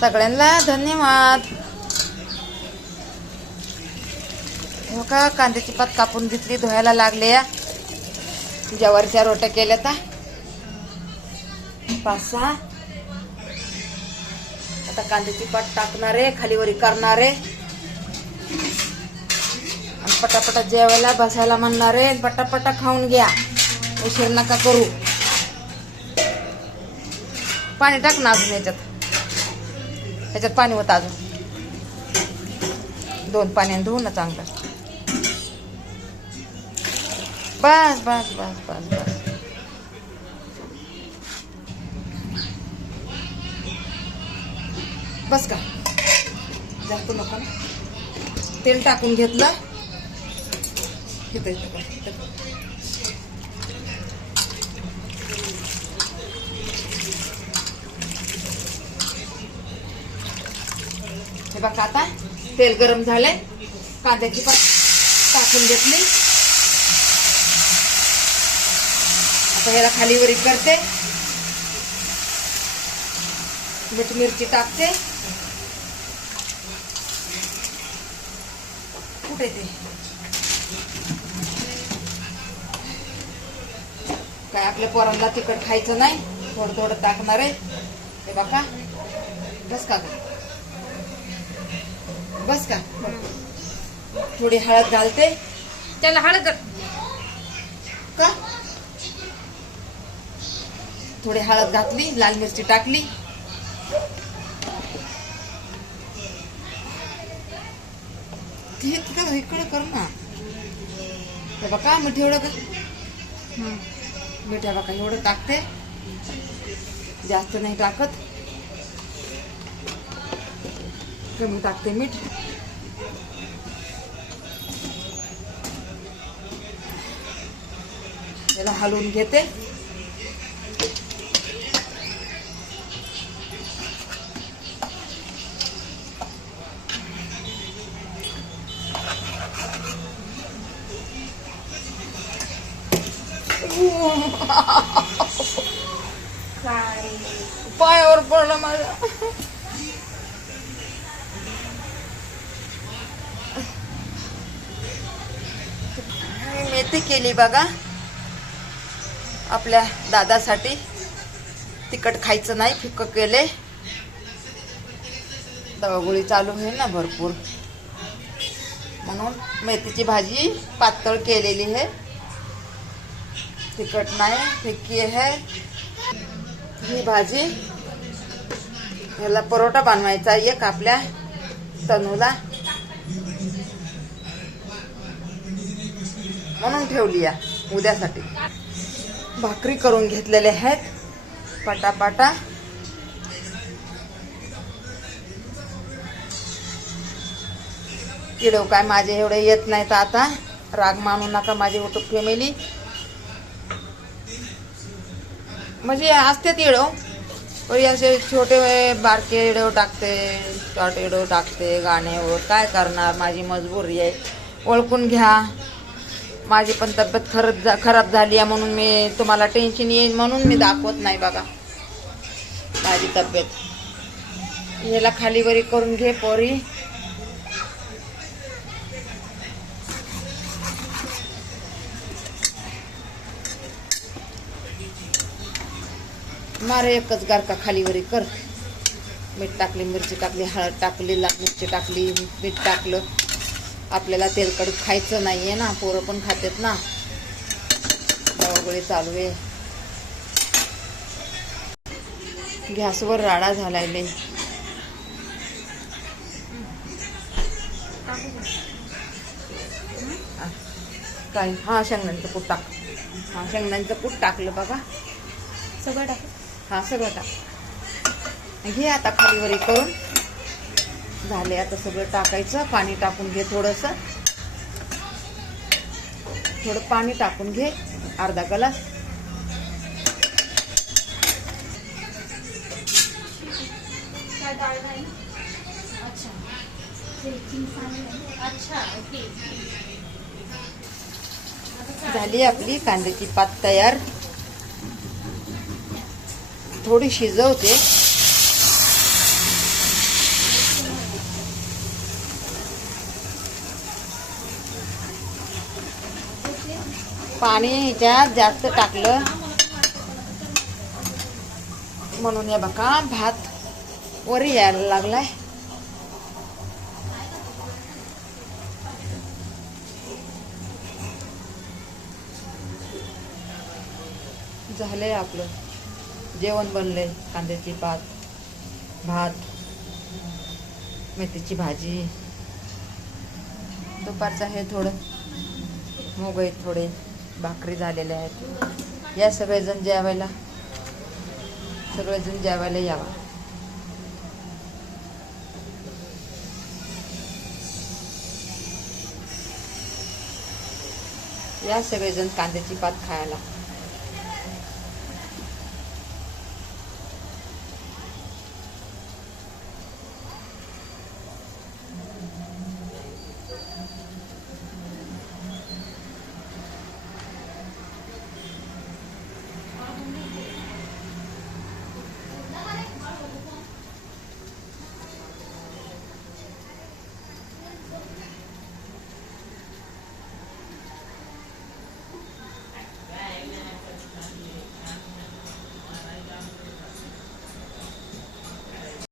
सगळ्यांना धन्यवाद. हो का, कांद्याची पात कापून घेतली, धुवायला लागले. या ज्वारीच्या रोट्या केल्या तर 5-6. आता कांद्याची पात टाकणार आहे, खाली वरी करणार आहे आणि पटापटा जेवायला बसायला म्हणणार आहे. पटापटा खाऊन घ्या, उशीर नका करू. पाणी टाक ना अजून, याच्यात पाणी होतं अजून. 2 पाण्याने धुवू ना चांगलं. बस बस बस बस बस. बस का, जास्त नको ना. तेल टाकून घेतलं. इथं हे बघा, आता तेल गरम झालंय. कांद्याची पात टाकून घेतली. आता ह्याला खाली वरी करते, मीठ मिरची टाकते. कुठे ते काय, आपल्या पोरांना तिखट खायचं नाही, थोडं थोडं टाकणार आहे. हे बघा, बस का, बस का. थोडी हळद घालते. त्याला हळद का, थोडी हळद घातली, लाल मिरची टाकली. इकडे कर ना. हे बघा, मीठ एवढं का, मीठ बघा एवढं टाकते, जास्त नाही टाकत, कमी टाकते मीठ. याला हलवून घेते. पायावर पडलं माझ्या. मेथी केली बघा आपल्या दादासाठी. तिखट खायचं नाही, फिक्क केले. दवागोळी चालू होईल ना भरपूर, म्हणून मेथीची भाजी पातळ केलेली आहे. तिखट नाही, फिक्की आहे ही भाजी. ह्याला परोठा बनवायचा एक आपल्या तनूला, म्हणून ठेवली या उद्यासाठी. भाकरी करून घेतलेले आहेत पटापटा. किडो काय माझे एवढे येत नाहीत. आता राग मानू नका माझी युट्यूब फॅमिली. म्हणजे असते तिडो, पण असे छोटे बारके व्हिडिओ टाकते, शॉर्ट व्हिडिओ टाकते गाण्यावर. काय करणार, माझी मजबुरी आहे, ओळखून घ्या. माझी पण तब्येत खराब झाली आहे, म्हणून मी तुम्हाला टेन्शन येईल म्हणून मी दाखवत नाही बघा माझी तब्येत. ह्याला खाली वरी करून घे पोरी. मारे एकच गारका खाली वरी कर. मीठ टाकली, मिरची टाकली, हळद टाकली, लाल मिरची टाकली, मीठ टाकलं. आपल्याला तेलकट खायचं नाहीये ना, पोरं पण खातात ना. दवागोळी चालू आहे. गॅसवर राडा झालाय लय. काय, हा शेंगदाण्याचं कूट टाक. हा शेंगदाण्याचं कूट टाकलं बघा. सगळं टाक. हा सगळं टाक. घे आता खाली वरी करून झाले. आता सगळं टाकायचं. पाणी टाकून घे, थोडंसं थोडं पाणी टाकून घे, अर्धा ग्लास. झाली आपली कांद्याची पात तयार. थोडी शिजवते पाणी ह्याच्यात जास्त टाकलं म्हणून हे बघा भात वर यायला लागलाय. झालंय आपलं जेवण बनलंय. कांद्याची पात, भात, मेथीची भाजी. दुपारचं हे थोडं मूग आहेत, थोडे भाकरी झालेल्या आहेत. या सगळेजण जेवायला यावा. या सगळेजण कांद्याची पात खायला.